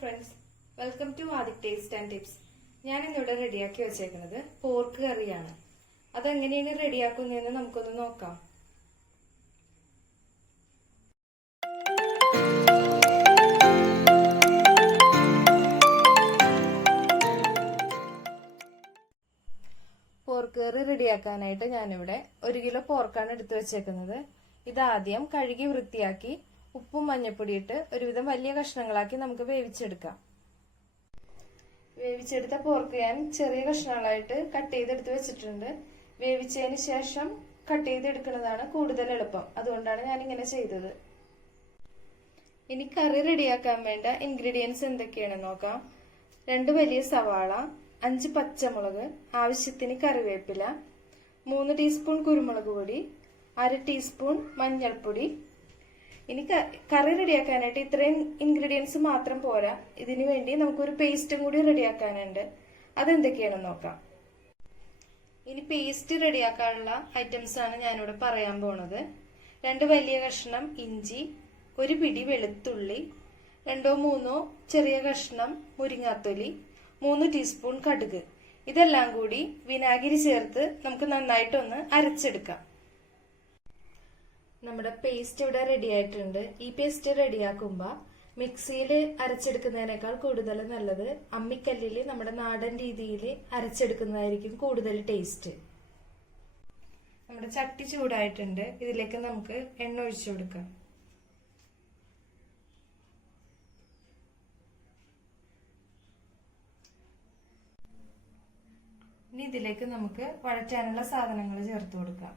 Friends, welcome to Adhik taste and tips. ഞാൻ ഇന്നിവിടെ റെഡിയാക്കി വെച്ചേക്കുന്നത് പോർക്ക് കറിയാണ്. അതെങ്ങനെയാണ് റെഡിയാക്കുന്നതെന്ന് നമുക്കൊന്ന് നോക്കാം. പോർക്ക് കറി റെഡിയാക്കാനായിട്ട് ഞാനിവിടെ 1 കിലോ പോർക്കാണ് എടുത്തു വെച്ചേക്കുന്നത്. ഇതാദ്യം കഴുകി വൃത്തിയാക്കി ഉപ്പും മഞ്ഞപ്പൊടി ഇട്ട് ഒരുവിധം വലിയ കഷ്ണങ്ങളാക്കി നമുക്ക് വേവിച്ചെടുക്കാം. വേവിച്ചെടുത്ത പോർക്ക് ഞാൻ ചെറിയ കഷ്ണങ്ങളായിട്ട് കട്ട് ചെയ്തെടുത്ത് വെച്ചിട്ടുണ്ട്. വേവിച്ചതിന് ശേഷം കട്ട് ചെയ്തെടുക്കുന്നതാണ് കൂടുതൽ എളുപ്പം, അതുകൊണ്ടാണ് ഞാൻ ഇങ്ങനെ ചെയ്തത്. ഇനി കറി റെഡിയാക്കാൻ വേണ്ട ഇൻഗ്രീഡിയൻസ് എന്തൊക്കെയാണെന്ന് നോക്കാം. 2 വലിയ സവാള, 5 പച്ചമുളക്, ആവശ്യത്തിന് കറിവേപ്പില, 3 ടീസ്പൂൺ കുരുമുളക് പൊടി, 1/2 ടീസ്പൂൺ മഞ്ഞൾപ്പൊടി. ഇനി കറി റെഡിയാക്കാനായിട്ട് ഇത്രയും ഇൻഗ്രീഡിയൻസ് മാത്രം പോരാ. ഇതിനു വേണ്ടി നമുക്കൊരു പേസ്റ്റും കൂടി റെഡിയാക്കാനുണ്ട്. അതെന്തൊക്കെയാണെന്ന് നോക്കാം. ഇനി പേസ്റ്റ് റെഡിയാക്കാനുള്ള ഐറ്റംസ് ആണ് ഞാനിവിടെ പറയാൻ പോണത്. 2 വലിയ കഷ്ണം ഇഞ്ചി, 1 പിടി വെളുത്തുള്ളി, 2-3 ചെറിയ കഷ്ണം മുരിങ്ങാത്തൊലി, 3 ടീസ്പൂൺ കടുക്. ഇതെല്ലാം കൂടി വിനാഗിരി ചേർത്ത് നമുക്ക് നന്നായിട്ടൊന്ന് അരച്ചെടുക്കാം. നമ്മുടെ പേസ്റ്റ് ഇവിടെ റെഡി ആയിട്ടുണ്ട്. ഈ പേസ്റ്റ് റെഡിയാക്കുമ്പോൾ മിക്സിയിൽ അരച്ചെടുക്കുന്നതിനേക്കാൾ കൂടുതൽ നല്ലത് അമ്മിക്കല്ലിൽ നമ്മുടെ നാടൻ രീതിയിൽ അരച്ചെടുക്കുന്നതായിരിക്കും കൂടുതൽ ടേസ്റ്റ്. നമ്മുടെ ചട്ടി ചൂടായിട്ടുണ്ട്. ഇതിലേക്ക് നമുക്ക് എണ്ണ ഒഴിച്ചു കൊടുക്കാം. ഇനി ഇതിലേക്ക് നമുക്ക് വഴറ്റാനുള്ള സാധനങ്ങൾ ചേർത്ത് കൊടുക്കാം.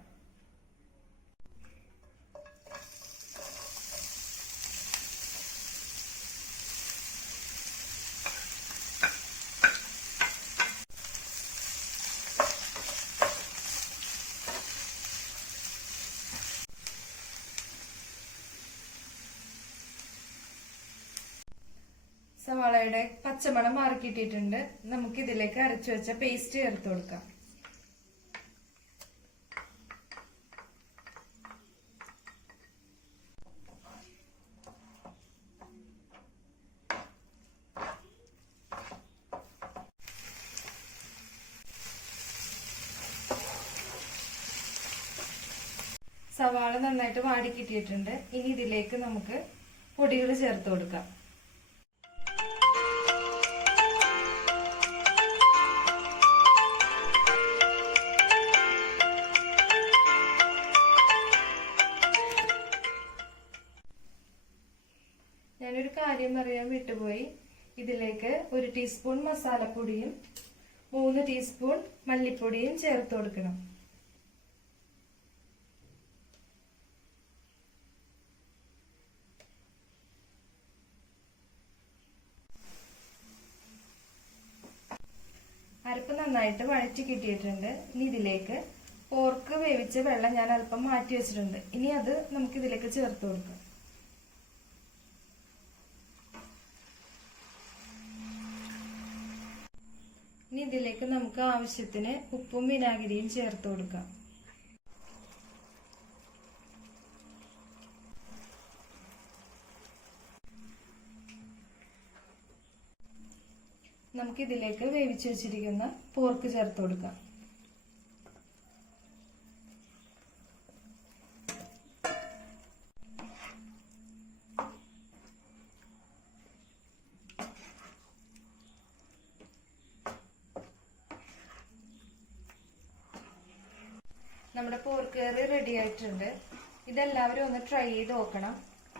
സവാളയുടെ പച്ചമണം മാറിക്കിട്ടിട്ടുണ്ട്. നമുക്ക് ഇതിലേക്ക് അരച്ചു വെച്ച പേസ്റ്റ് ചേർത്ത് കൊടുക്കാം. സവാള നന്നായിട്ട് വാടിക്കിട്ടിയിട്ടുണ്ട്. ഇനി ഇതിലേക്ക് നമുക്ക് പൊടികൾ ചേർത്ത് കൊടുക്കാം. ഞാനൊരു കാര്യം പറയാൻ വിട്ടുപോയി. ഇതിലേക്ക് 1 ടീസ്പൂൺ മസാലപ്പൊടിയും 3 ടീസ്പൂൺ മല്ലിപ്പൊടിയും ചേർത്ത് കൊടുക്കണം. അരപ്പ് നന്നായിട്ട് വഴറ്റി കിട്ടിയിട്ടുണ്ട്. ഇനി ഇതിലേക്ക് പോർക്ക് വേവിച്ച വെള്ളം ഞാൻ അല്പം മാറ്റി വെച്ചിട്ടുണ്ട്. ഇനി അത് നമുക്ക് ഇതിലേക്ക് ചേർത്ത് കൊടുക്കാം. ഇനി ഇതിലേക്ക് നമുക്ക് ആവശ്യത്തിന് ഉപ്പും വിനാഗിരിയും ചേർത്ത് കൊടുക്കാം. നമുക്കിതിലേക്ക് വേവിച്ചു വെച്ചിരിക്കുന്ന പോർക്ക് ചേർത്ത് കൊടുക്കാം. നമ്മുടെ പോർക്ക് കറി റെഡി ആയിട്ടുണ്ട്. ഇതെല്ലാവരും ഒന്ന് ട്രൈ ചെയ്ത് നോക്കണം.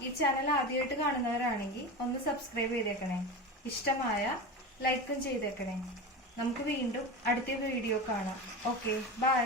ഈ ചാനൽ ആദ്യമായിട്ട് കാണുന്നവരാണെങ്കിൽ ഒന്ന് സബ്സ്ക്രൈബ് ചെയ്തേക്കണേ. ഇഷ്ടമായ ലൈക്കും ചെയ്തേക്കണേ. നമുക്ക് വീണ്ടും അടുത്ത വീഡിയോ കാണാം. Okay, by.